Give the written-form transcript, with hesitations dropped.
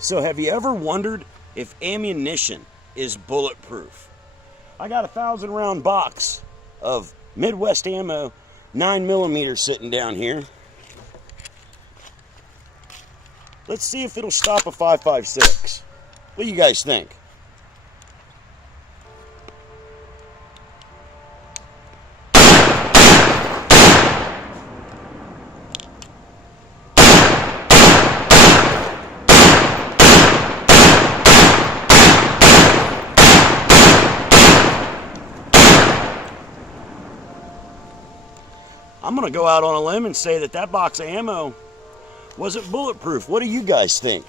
So have you ever wondered if ammunition is bulletproof? I got a 1,000 round box of Midwest ammo 9mm sitting down here. Let's see if it'll stop a 5.56. What do you guys think? I'm going to go out on a limb and say that box of ammo wasn't bulletproof. What do you guys think?